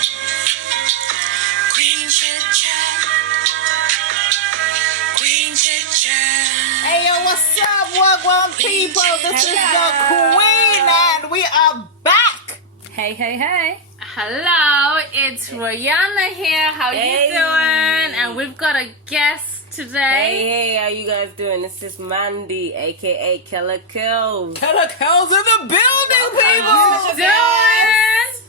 Queen Chit Chat. Queen Chit Chat. Hey yo, what's up, Wagwan people? This is the Queen, and we are back. Hey, hey, hey. Hello, it's Royanna here. How you doing? And we've got a guest today. Hey, how you guys doing? This is Mandy, aka Killer Kills. Killer Kells in the building, people. How you doing?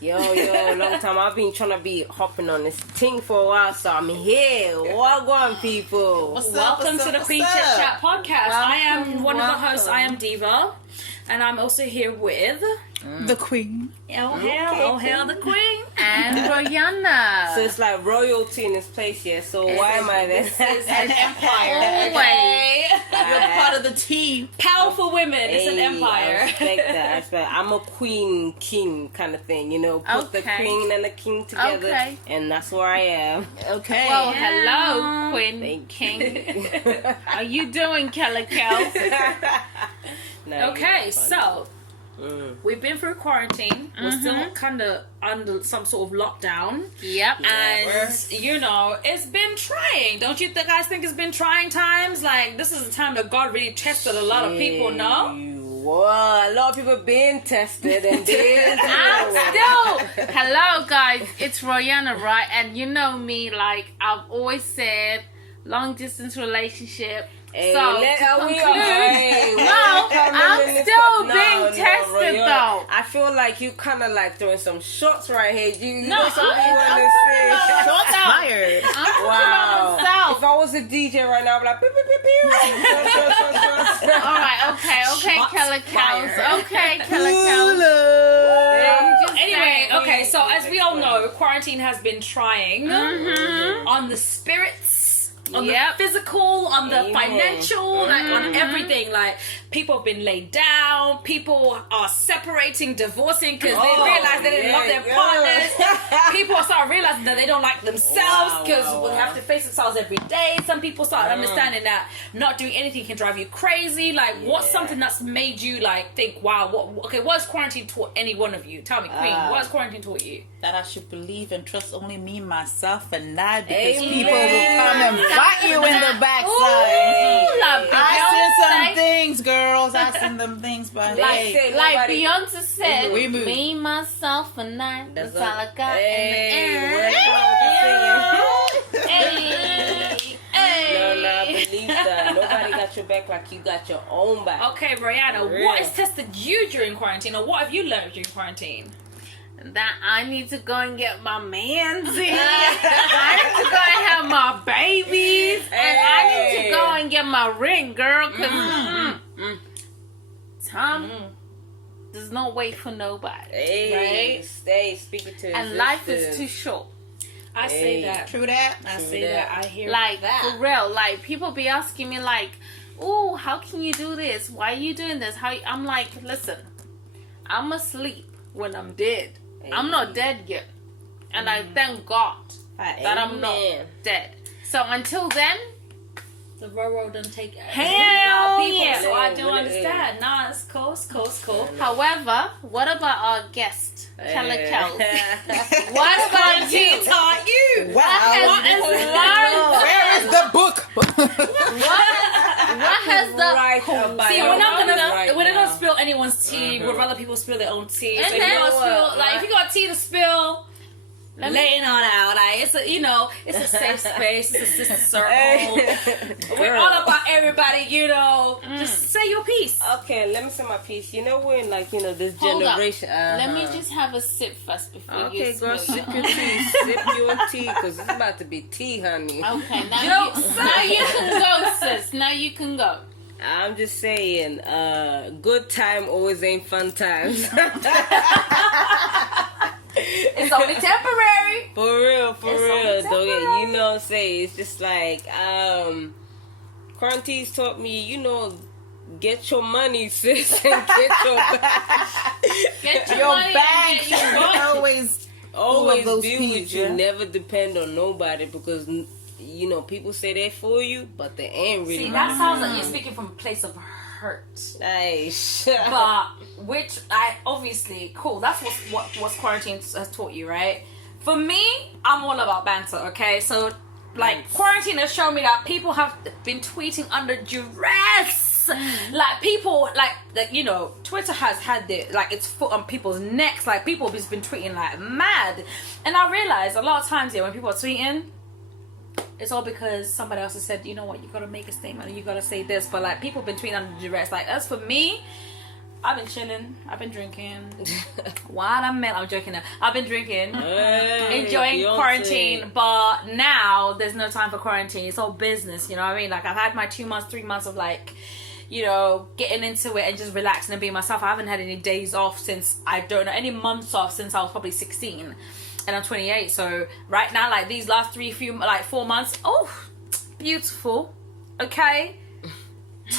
Yo, long time. I've been trying to be hopping on this thing for a while, so I'm here. Wagwan people. Welcome to the Queen Chit Chat podcast. I am one of the hosts. I am Diva, and I'm also here with The Queen. Oh hail the Queen and Royanna. So it's like royalty in this place here, so why am I there? This is an empire. Okay. You're part of the team. Powerful women. It's an empire. I respect that. I respect. I'm a queen, king kind of thing, you know. Put the Okay. queen and the king together, Okay. and that's where I am. Okay. Well, hello, Queen Thank King. How you doing, Killer Kel? No, Okay, you're so funny. we've been through quarantine. We're still kind of under some sort of lockdown. Yep. And, you know, it's been trying. Don't you guys think it's been trying times? Like, this is a time that God really tested a lot of people, no? Well, a lot of people been tested and did. I'm still... Hello, guys. It's Royanna, right? And you know me, like, I've always said, long-distance relationship. Hey, So, to conclude, I'm still being tested, Royana. though. I feel like you kind of like throwing some shots right here. You No, got something you want to say? Shots fired. Wow. myself. If I was a DJ right now, I'd be like, pew, pew, pew, pew. Shots. All right, okay, Shots Killer Cows. fired. Okay, Killer Cows. Anyway, okay, so as we all know, quarantine has been trying on the spirits, on the physical, on the financial, like on everything. Like, people have been laid down, people are separating, divorcing because they realize they didn't love their partners. People start realizing that they don't like themselves because they have to face themselves every day. Some people start understanding that not doing anything can drive you crazy. Like, what's something that's made you like think, wow, what has quarantine taught any one of you? Tell me, Queen, what has quarantine taught you? That I should believe and trust only me, myself, and I, because Amen. people will come and bite you in the backside. Ooh, like I seen some Beyonce. things, girls. I seen them things, but hey, Like Beyonce said, We move. me, myself, and I. That's all I got Hey, in where's the the end. Hey, No, I believe that. Nobody got your back like you got your own back. Okay, Royanna, For real. what has tested you during quarantine, or what have you learned during quarantine? That I need to go and get my man's in. I need to go and have my babies. And I need to go and get my ring, girl. Because time does not wait for nobody. Hey, Right? stay speaking to And life is too short. Hey. I say that. true that. I True say that. that. I hear Like, that. for real. Like, people be asking me, like, oh, how can you do this? Why are you doing this? I'm like, listen, I'm asleep when I'm dead. I'm not dead yet. And I thank God that I'm not dead. So until then, the railroad doesn't take Hell people. yeah. So I do Yeah. understand. Nah, it's cool, it's cool, it's cool. However, what about our guest, Killer Kels? What about you? Taught you. What has learned? Where is the book? What has the Right about See, it. we're not Right gonna now. spill anyone's tea. We'd rather people spill their own tea. So And if you then gotta spill, what? like if you got tea to spill, lay it on out. Like, it's a it's a safe space. It's a sister circle. We're all about everybody. Just say your piece. Okay, let me say my piece. You know, we're in like, this Hold up. generation. Let me just have a sip first before you Okay, girl, spill. sip your tea. Sip your tea, because it's about to be tea, honey. Okay, now you can go, sis. Now you can go. I'm just saying, good time always ain't fun times. It's only temporary. For real, It's don't only get, temporary. you know what I'm saying? It's just like, quarantine's taught me, get your money, sis, and get your bag. Get your, Your money bag and get your always Always those be peas, with you. yeah? Never depend on nobody, because people say they're for you, but they ain't really. See, that sounds like you're speaking from a place of hurt. Nice. But which I obviously cool. That's what's quarantine has taught you, right? For me, I'm all about banter, okay? So, like, quarantine has shown me that people have been tweeting under duress. Like, people, like, you know, Twitter has had its foot on people's necks. Like, people have just been tweeting like mad. And I realized a lot of times, when people are tweeting, it's all because somebody else has said, you know what, you gotta make a statement or you gotta say this. But, like, people have been tweeting under duress. Like, as for me, I've been chilling. I've been drinking. I'm joking now. I've been drinking, enjoying Beyonce. quarantine. But now there's no time for quarantine. It's all business. You know what I mean? Like, I've had my 2 months, 3 months of, like, you know, getting into it and just relaxing and being myself. I haven't had any days off since, I don't know, any months off since I was probably 16, and I'm 28. So right now, like, these last 4 months, oh, beautiful. Okay.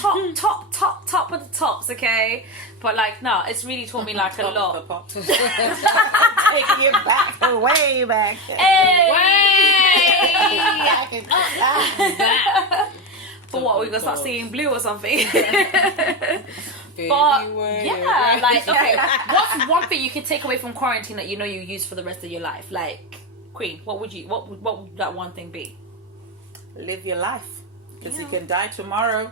Top of the tops, okay? But, like, no, it's really taught me, like, a lot. Taking it back, way back. For what, we gonna start seeing blue or something? But yeah, like, okay, what's one thing you can take away from quarantine that you know you use for the rest of your life? Like, Queen, what would that one thing be? Live your life, because you can die tomorrow.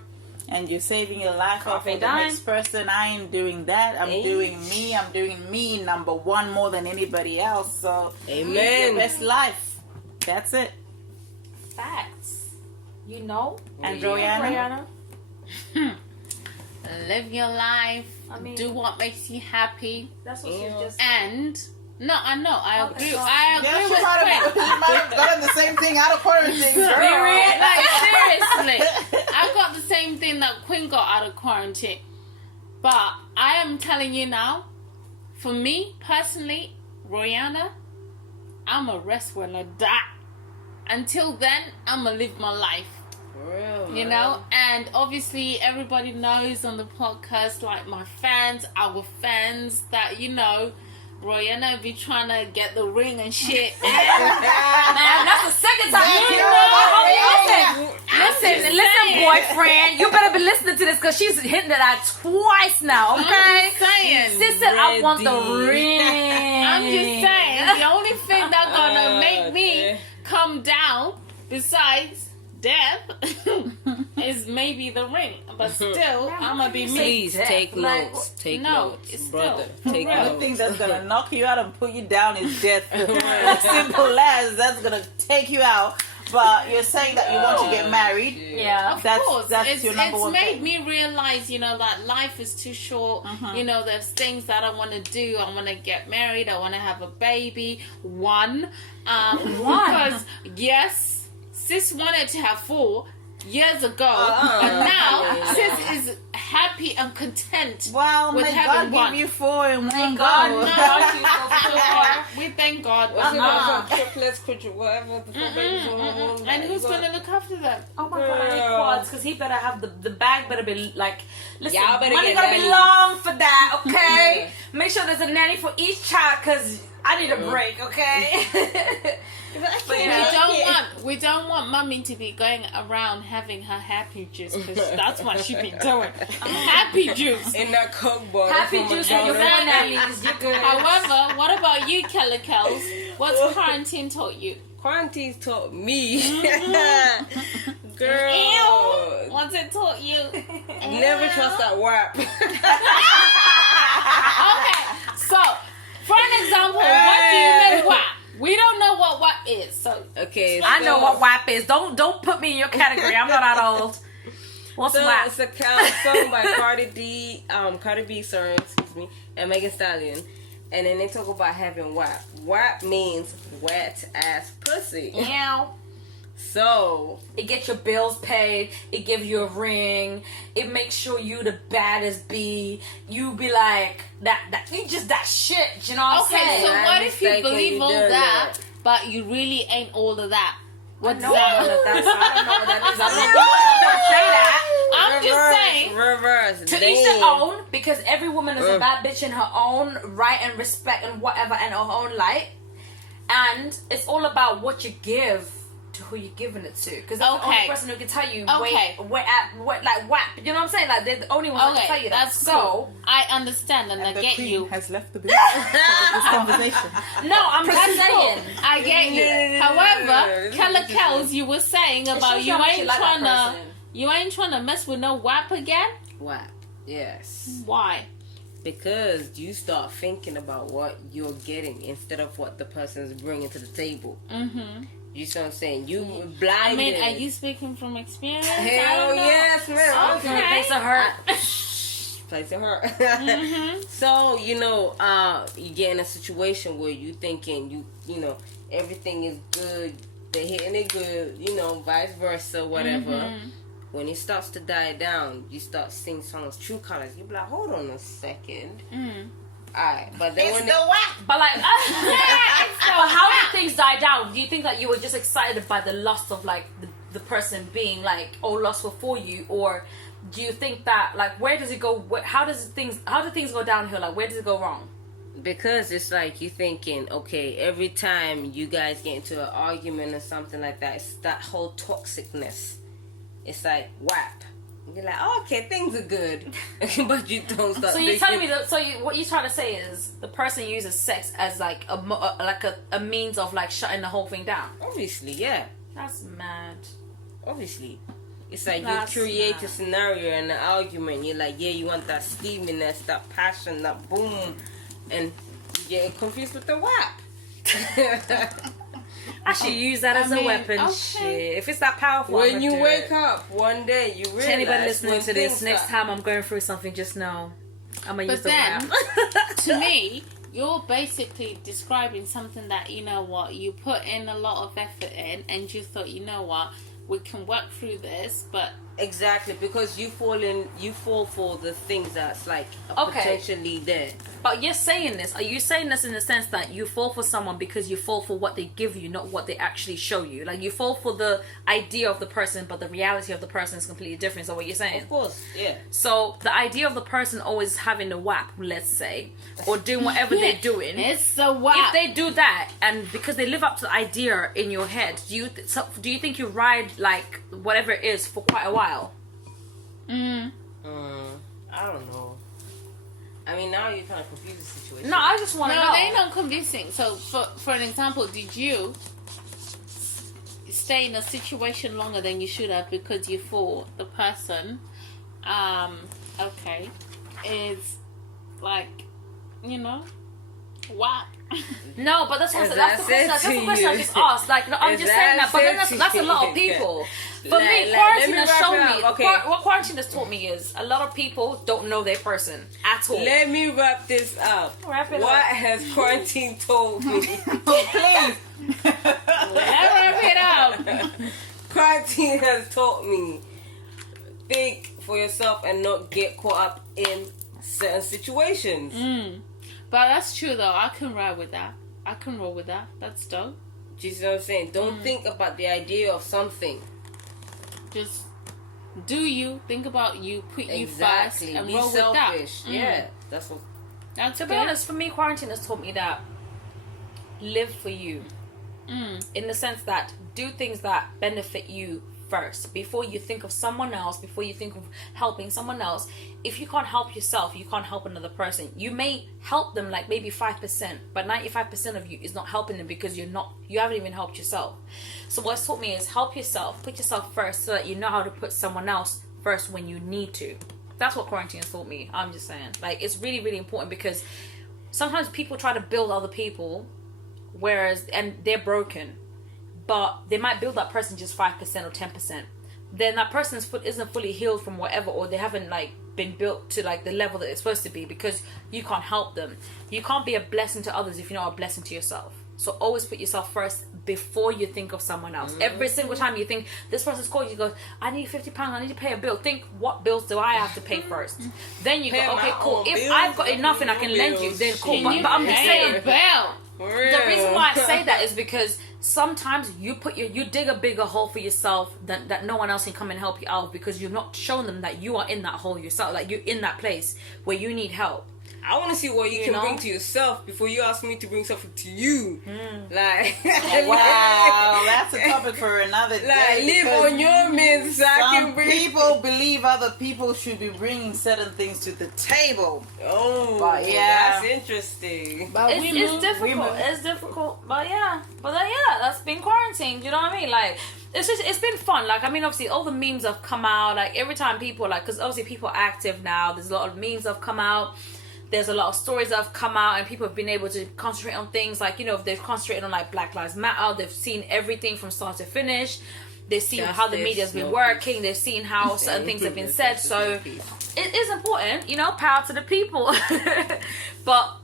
And you're saving your life off for the next person. I ain't doing that. I'm doing me. I'm doing me number one more than anybody else. So, Amen. Live your best life. That's it. Facts. You know? And Royanna? Live your life. I mean, do what makes you happy. That's what she just said. And no, I know. I agree. so- I agree Yeah, with Quinn. you might have gotten the same thing out of quarantine. Girl. Like, seriously, I got the same thing that Quinn got out of quarantine. But I am telling you now, for me personally, Royanna, I'm a rest when I die. Until then, I'm gonna live my life. Real, You know, and obviously everybody knows on the podcast, like my fans, our fans, that, you know, Royanna be trying to get the ring and shit. Man, that's the second time. Listen, boyfriend. You better be listening to this because she's hitting it at twice now, okay? I'm just saying. Sis said, I want the ring. I'm just saying. The only thing that's gonna make me come down, besides death, is maybe the ring. But still, I'm gonna be me. Please take Like, notes. Take no, notes, it's brother. still- Take The only notes. thing that's gonna knock you out and put you down is death. Simple as that's gonna take you out. But you're saying that you want to get married. Yeah. Of That's- course, that's your number one it's made thing. me realize, you know, that life is too short. You know, there's things that I want to do. I want to get married. I want to have a baby. One. Because, yes, sis wanted to have 4 years ago. But now, sis is happy and content. Wow, with may having God one. give you 4 in one God, go. no. We thank God. Triplets, whatever the fuck babies on the wall. And who's going to look after them? Oh my god, I need quads because he better have the bag better be like, listen, Y'all better money get gotta be nanny. long for that, okay? Make sure there's a nanny for each child because I need a break, okay? But We don't want mummy to be going around having her happy juice, because that's what she be doing. Happy juice. In that Coke bottle. happy from juice and your McDonald's. nannies, you're good. However, what about you, Kelly-Kels? What's quarantine taught you? Quarantine's taught me. Girl. Ew. What's it taught you? Never trust that WAP. Okay, so, for an example, what do you mean WAP? We don't know what WAP is, so... Okay, I know what WAP is. Don't put me in your category. I'm not that old. What's So WAP? it's a song by Cardi B, and Megan Stallion, and then they talk about having WAP. WAP means wet ass pussy. Meow. So It gets your bills paid. It gives you a ring. It makes sure you the baddest bee. You be like that. You just that shit. You know what I'm Okay, saying? so I'm what if you mistaken, believe you all done that, that. but you really ain't all of that? What does No, that all mean? of that. So I don't know what that means. I'm not say that. I'm just saying. reverse. To each their own, because every woman is a bad bitch in her own right and respect and whatever and her own light. And it's all about what you give to who you're giving it to. Because that's the only Okay. person who can tell you, Okay. wait, like, WAP. You know what I'm saying? Like, they're the only ones that can tell Okay, you that. that's So, cool. I understand and I The get queen you. has left the business for this conversation. no, I'm just That's cool. saying. I I get you. However, Keller Kells, you were saying about shows you how much you like that you ain't trying to mess with no WAP again. WAP, yes. Why? Because you start thinking about what you're getting instead of what the person's bringing to the table. Mm-hmm. You see what I'm saying? You blinded. I mean, are you speaking from experience? Hell yes, man. Okay. Place of hurt. Place of hurt. Mm-hmm. So, you get in a situation where you thinking, you know, everything is good. They're hitting it good, vice versa, whatever. Mm-hmm. When it starts to die down, you start seeing someone's true colors. You be like, hold on a second. Mm. Alright, but then when But like, but how did things die down? Do you think that you were just excited by the loss of like the person being like lustful for you, or do you think that like where does it go? How do things go downhill? Like where does it go wrong? Because it's like you thinking, okay, every time you guys get into an argument or something like that, it's that whole toxicness. It's like WAP. You're like, oh, okay, things are good, but you don't start. So you're telling me that? What you're trying to say is the person uses sex as like a means of like shutting the whole thing down. Obviously, yeah. That's mad. Obviously, it's like That's you create mad. a scenario and an argument. You're like, yeah, you want that steaminess, that passion, that boom, and you get confused with the WAP. I should use that as a weapon. okay. Shit, if it's that powerful. When I'ma you do wake it. up one day, you realize. To anybody listening when to this, things next start- time I'm going through something, just know I'm gonna use But the then, WAP. to me, you're basically describing something that, you know what, you put in a lot of effort in, and you thought, you know what, we can work through this, but Exactly, because you fall for the things that's like Okay. potentially there. But you're saying this. Are you saying this in the sense that you fall for someone because you fall for what they give you, not what they actually show you? Like you fall for the idea of the person, but the reality of the person is completely different. So what you're saying? Of course, yeah. So the idea of the person always having the WAP, let's say, or doing whatever they're doing. it's a WAP. If they do that, and because they live up to the idea in your head, do you think you ride like whatever it is for quite a while? Mm. I don't know. I mean, now you're kind of confused the situation. No, I just want to No, know. they're not convincing. So, for an example, did you stay in a situation longer than you should have because you thought the person, is like, WAP? No, but that's what As that's I the question. said That's the to question I you. just asked. Like, no, I'm As just I saying that. But then said that's to a lot of you. people. For Like, me, let quarantine me has wrap shown it me. up. Okay. What quarantine has taught me is a lot of people don't know their person at all. Let me wrap this up. Wrap it What up. has quarantine told me? Please. Wrap it up. Quarantine has taught me think for yourself and not get caught up in certain situations. But that's true though. I can ride with that. I can roll with that. That's dope. Do you see what I'm saying? Don't think about the idea of something. Just do you think about you, put you first, Exactly. and Be roll with that. selfish. Yeah. That's what. That's To be honest, for me, quarantine has taught me that live for you. In the sense that do things that benefit you first before you think of someone else, before you think of helping someone else. If you can't help yourself, you can't help another person. You may help them like maybe 5%, but 95% of you is not helping them because you haven't even helped yourself. So what's taught me is help yourself, put yourself first so that you know how to put someone else first when you need to. That's what quarantine has taught me. I'm just saying, like, it's really, really important because sometimes people try to build other people, and they're broken, but they might build that person just 5% or 10%. Then that person's foot isn't fully healed from whatever, or they haven't like been built to like the level that it's supposed to be because you can't help them. You can't be a blessing to others if you're not a blessing to yourself. So always put yourself first before you think of someone else. Every single time you think this person's called you, go, I need £50, I need to pay a bill. Think, what bills do I have to pay first? Then you Pay go, my okay, cool. own If bills, I've got pay enough and I your can lend you, bills. then cool. Shit. But I'm just saying, Bell. the reason why I say that is because sometimes you dig a bigger hole for yourself that no one else can come and help you out because you've not shown them that you are in that hole yourself, like you're in that place where you need help. I want to see what you can bring to yourself before you ask me to bring something to you. Like, wow, that's a topic for another day. Like, live on your means. So I can bring. People believe other people should be bringing certain things to the table. Oh, but yeah, that's interesting. But it's difficult. It's difficult, but yeah, that's been quarantined. You know what I mean? Like, it's been fun. Like, I mean, obviously, all the memes have come out. Like, every time people because obviously people are active now. There's a lot of memes that have come out. There's a lot of stories that have come out, and people have been able to concentrate on things like, if they've concentrated on like Black Lives Matter, they've seen everything from start to finish. They've seen how the media's been working. They've seen how certain things have been said. So it is important, power to the people. But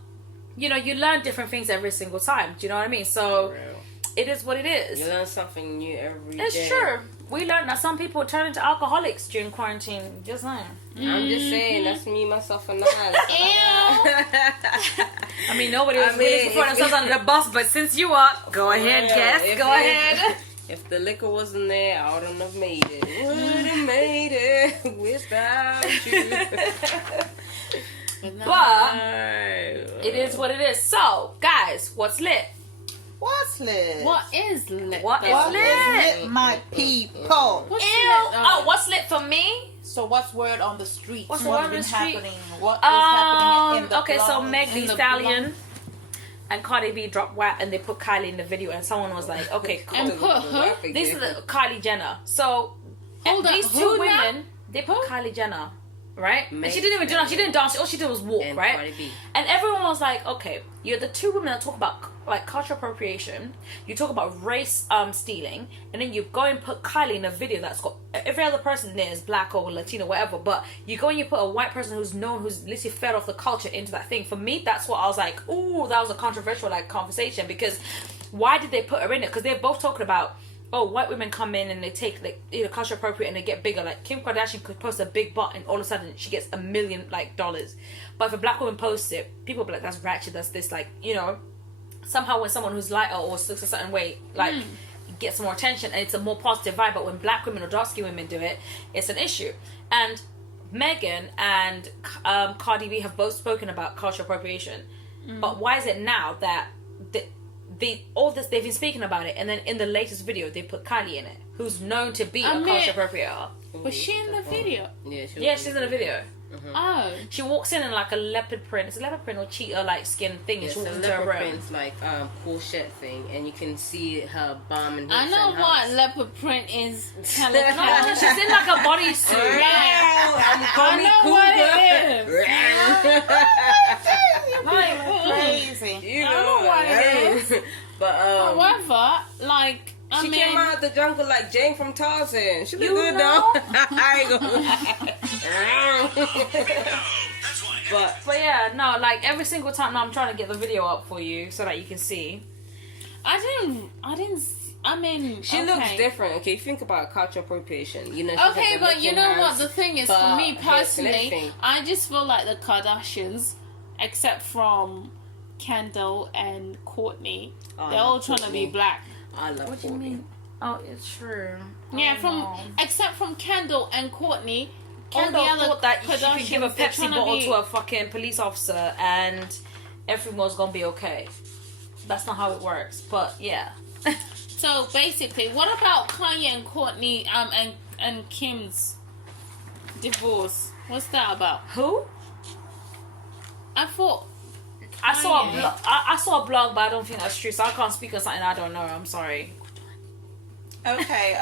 you learn different things every single time. Do you know what I mean? So it is what it is. You learn something new every day. It's true. We learned that some people turn into alcoholics during quarantine. Just saying. I'm just saying, that's me, myself, and I. I mean, nobody was willing to throw themselves under the bus, but since you are, go ahead, guess. Go ahead. If the liquor wasn't there, I wouldn't have made it. Wouldn't have made it without you. But it is what it is. So, guys, what's lit? What's lit? What is lit? What is lit? My people. What's lit? What's lit for me? So what's word on the street? What's the word on the street? Happening? What is happening in the okay, so blog? Meg Thee Stallion and Cardi B dropped WAP, and they put Kylie in the video, and someone was like, okay, cool. And put her? These are the Kylie Jenner. So these two women, they put Kylie Jenner, right? And she didn't even do that. She didn't dance. All she did was walk, right? Cardi B. And everyone was like, okay, you're the two women that talk about like cultural appropriation. You talk about race stealing, and then you go and put Kylie in a video that's got every other person there is black or Latino, whatever. But you go and you put a white person who's literally fed off the culture into that thing. For me, that's what I was like, ooh, that was a controversial like conversation, because why did they put her in it? Because they're both talking about, white women come in and they take like culture appropriate and they get bigger. Like Kim Kardashian could post a big butt and all of a sudden she gets $1 million dollars. But if a black woman posts it, people will be like, that's ratchet, that's this, like, somehow when someone who's lighter or looks a certain way like gets more attention and it's a more positive vibe. But when black women or dark skinned women do it, it's an issue. And Megan and Cardi B have both spoken about cultural appropriation. But why is it now that they've been speaking about it, and then in the latest video they put Kylie in it, who's known to be a culture appropriator? Was she in the video? Yeah, she's in the video. Oh. She walks in like a leopard print. It's a leopard print or cheetah like skin thing. Yes, and she walks a into her leopard room. print's like cool-shirt thing, and you can see her bum and hips. I know and what house. leopard print is. No, she's in like a bodysuit. I'm Crazy. You know what it is. But However, like she came out of the jungle like Jane from Tarzan. She look good know? though. I ain't gonna But yeah, no, like every single time now I'm trying to get the video up for you so that you can see. I mean, she looks different. Okay, think about cultural appropriation. She's okay, like but you know what the thing is, for me hips and personally, everything. I just feel like the Kardashians, except from Kendall and Courtney, they're all trying to be black. I love What do you mean? Oh, it's true. Yeah, except from Kendall and Courtney. Kendall all the other thought that she Kardashians, could give a they're Pepsi trying bottle be- to a fucking police officer and everything was gonna be okay. That's not how it works, but yeah. So basically, what about Kanye and Courtney and Kim's divorce? What's that about? Who? I thought I saw a blog, but I don't think that's true, so I can't speak on something I don't know. I'm sorry. Okay,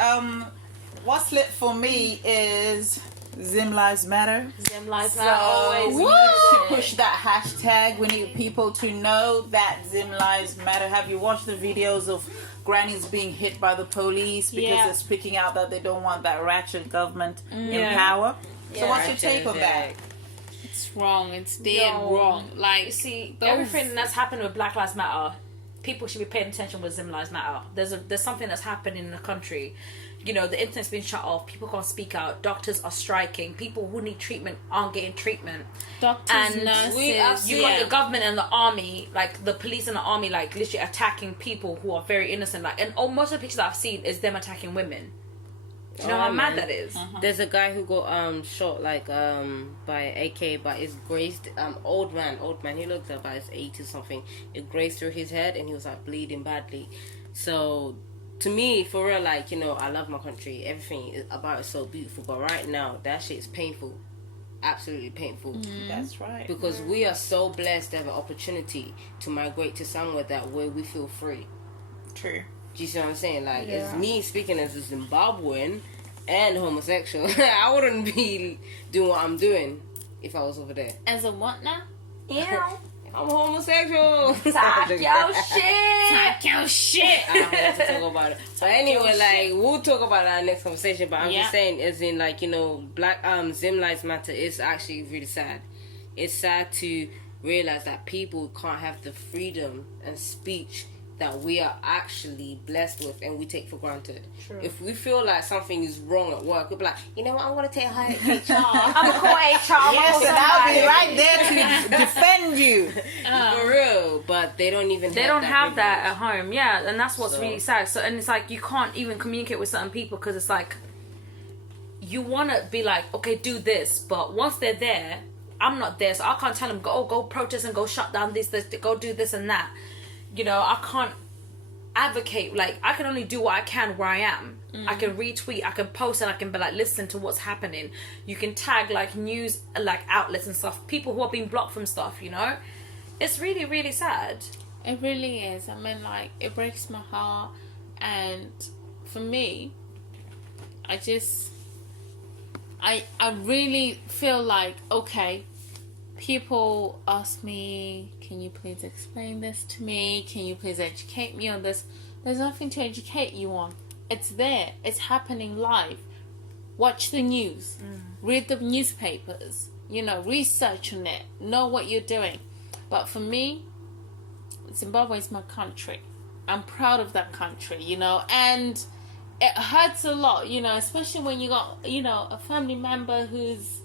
what's lit for me is Zim Lives Matter. Zim Lives So Matter always. we need to push that hashtag. We need people to know that Zim Lives Matter. Have you watched the videos of grannies being hit by the police because they're speaking out that they don't want that ratchet government in power? So what's your take on that? it's wrong. It's dead wrong. Like, See, everything that's happened with Black Lives Matter, people should be paying attention with Zim Lives Matter. There's something that's happening in the country. The internet's been shut off. People can't speak out. Doctors are striking. People who need treatment aren't getting treatment. doctors, And nurses. you got the government and the army, like the police and the army, like literally attacking people who are very innocent. Like, and most of the pictures that I've seen is them attacking women. Do you know how mad that is? There's a guy who got shot like by AK, but it's grazed old man. He looked about his 80 something. It grazed through his head and he was like bleeding badly. So to me, for real, like, you know, I love my country. Everything about it's so beautiful. But right now, that shit is painful. Absolutely painful. That's right. Because we are so blessed to have an opportunity to migrate to somewhere that where we feel free. True. Do you see what I'm saying? Like, it's me speaking as a Zimbabwean and homosexual. I wouldn't be doing what I'm doing if I was over there. As a what now? Yeah. I'm homosexual. Talk your shit. Talk your shit. I don't have to talk about it. But anyway, like, we'll talk about our next conversation. But I'm just saying, as in, like, you know, Black Zim Lives Matter is actually really sad. It's sad to realize that people can't have the freedom and speech that we are actually blessed with and we take for granted. True. If we feel like something is wrong at work, we'll be like, you know what, I'm going to take her to HR. I'm gonna call HR. Yes, and I'll be right there to defend you. For real. But they don't even They don't have that at home. Yeah, and that's what's So- really sad. So, and it's like you can't even communicate with certain people because it's like you want to be like, okay, do this, but once they're there, I'm not there, so I can't tell them go protest and go shut down this, go do this and that. You know, I can't advocate. Like, I can only do what I can where I am. I can retweet, I can post, and I can be like, listen to what's happening. You can tag like news, like outlets and stuff. People who are being blocked from stuff. You know, it's really, really sad. It really is. I mean, like, it breaks my heart. And for me, I really feel like, okay, people ask me, can you please explain this to me? Can you please educate me on this? There's nothing to educate you on. It's there. It's happening live. Watch the news. Read the newspapers. You know, research on it. Know what you're doing. But for me, Zimbabwe is my country. I'm proud of that country, you know, and it hurts a lot, you know, especially when you got, you know, a family member who's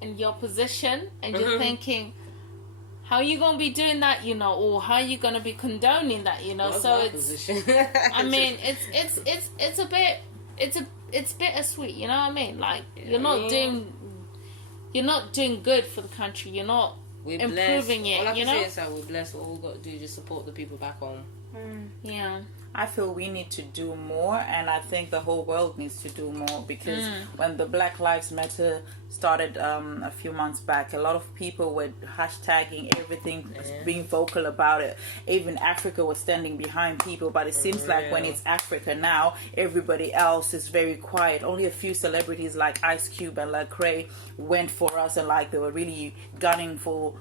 in your position and you're thinking, how are you going to be doing that, you know, or how are you going to be condoning that, you know? So it's, I mean, it's a bit, it's bittersweet, you know what I mean? Like, you're not doing good for the country. You're not improving it, all I you can know? say is that we're blessed. What we've got to do is just support the people back home. Yeah. I feel we need to do more, and I think the whole world needs to do more, because when the Black Lives Matter started a few months back, a lot of people were hashtagging everything, being vocal about it. Even Africa was standing behind people, but it seems like when it's Africa now, everybody else is very quiet. Only a few celebrities like Ice Cube and Lecrae went for us, and like they were really gunning for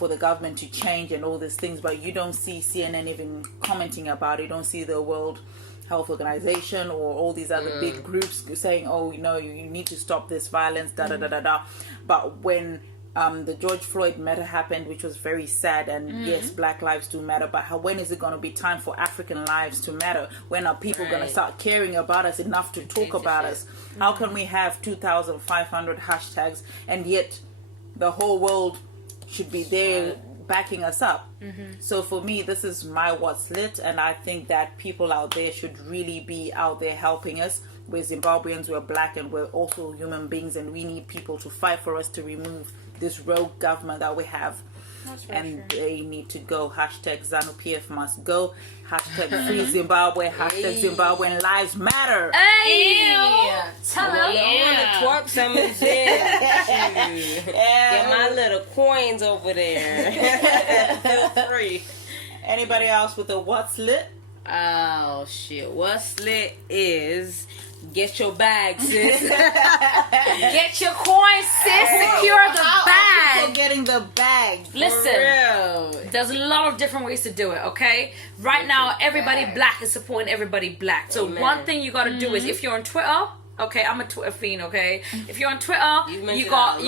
the government to change and all these things, but you don't see CNN even commenting about it. You don't see the World Health Organization or all these other big groups saying, oh, you know, you need to stop this violence, da-da-da-da-da. But when the George Floyd matter happened, which was very sad, and yes, Black lives do matter, but when is it going to be time for African lives to matter? When are people going to start caring about us enough to talk about us? How can we have 2,500 hashtags and yet the whole world should be there backing us up? So for me, this is my what's lit, and I think that people out there should really be out there helping us. We're Zimbabweans, we're black, and we're also human beings, and we need people to fight for us to remove this rogue government that we have. And they need to go. Hashtag ZANU-PF must go. Hashtag free Zimbabwe. Hashtag Zimbabwean lives matter. Hey, tell them. I want to twerk some of this. Get my little coins over there. Feel free. Anybody else with a what's lit? Oh shit! What's lit is get your bag, sis. Get your coins, sis. Secure the bag. People getting the bag. Listen, there's a lot of different ways to do it, okay? Right now, everybody black is supporting everybody black. So one thing you gotta do is, if you're on Twitter, okay, I'm a Twitter fiend, okay? If you're on Twitter, you got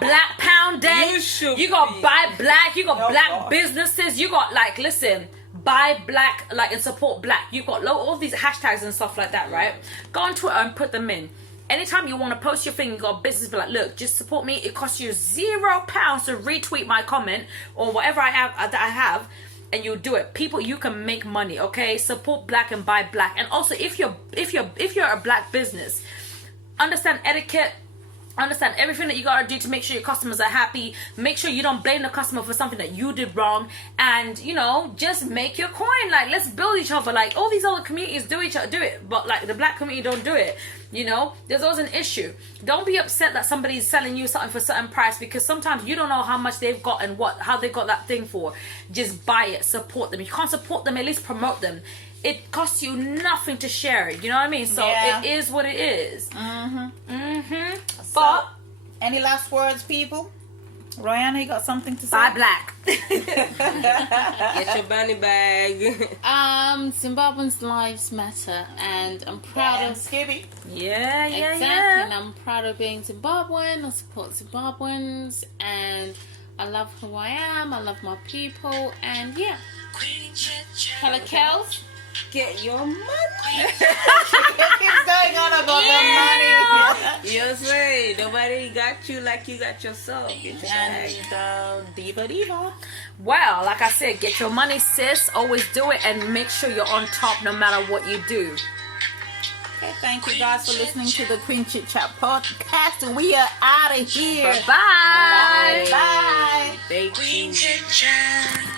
Black Pound Day. You got Buy Black. You got black businesses. You got, like, listen, buy black, like, and support black. You got all these hashtags and stuff like that, right? Go on Twitter and put them in. Anytime you want to post your thing, you got a business, be like, look, just support me. It costs you £0 to retweet my comment or whatever I have. and you do it. People, you can make money, okay? Support black and buy black. And also, if you're a black business, understand etiquette. Understand everything that you gotta do to make sure your customers are happy. Make sure you don't blame the customer for something that you did wrong. And, you know, just make your coin. Like, let's build each other. Like, all these other communities do it. But, like, the black community don't do it. You know, there's always an issue. Don't be upset that somebody's selling you something for a certain price, because sometimes you don't know how much they've got and how they got that thing for. Just buy it. Support them. If you can't support them, at least promote them. It costs you nothing to share it. You know what I mean? So it is what it is. But any last words, people? Royanna, you got something to say? Buy black. Get your bunny bag. Zimbabweans' lives matter, and I'm proud of Skibby. Yeah. exactly. And I'm proud of being Zimbabwean. I support Zimbabweans, and I love who I am. I love my people, and yeah. Queen Chit Chat. Hello, Kels. Get your money. It keeps going on about the money. You know what I'm saying? Nobody got you like you got yourself. Get your bag. And Diva. Well, like I said, get your money, sis. Always do it, and make sure you're on top no matter what you do. Okay, thank you guys for listening to the Queen Chit Chat podcast. We are out of here. Bye. Bye. Thank you. Queen Chit Chat.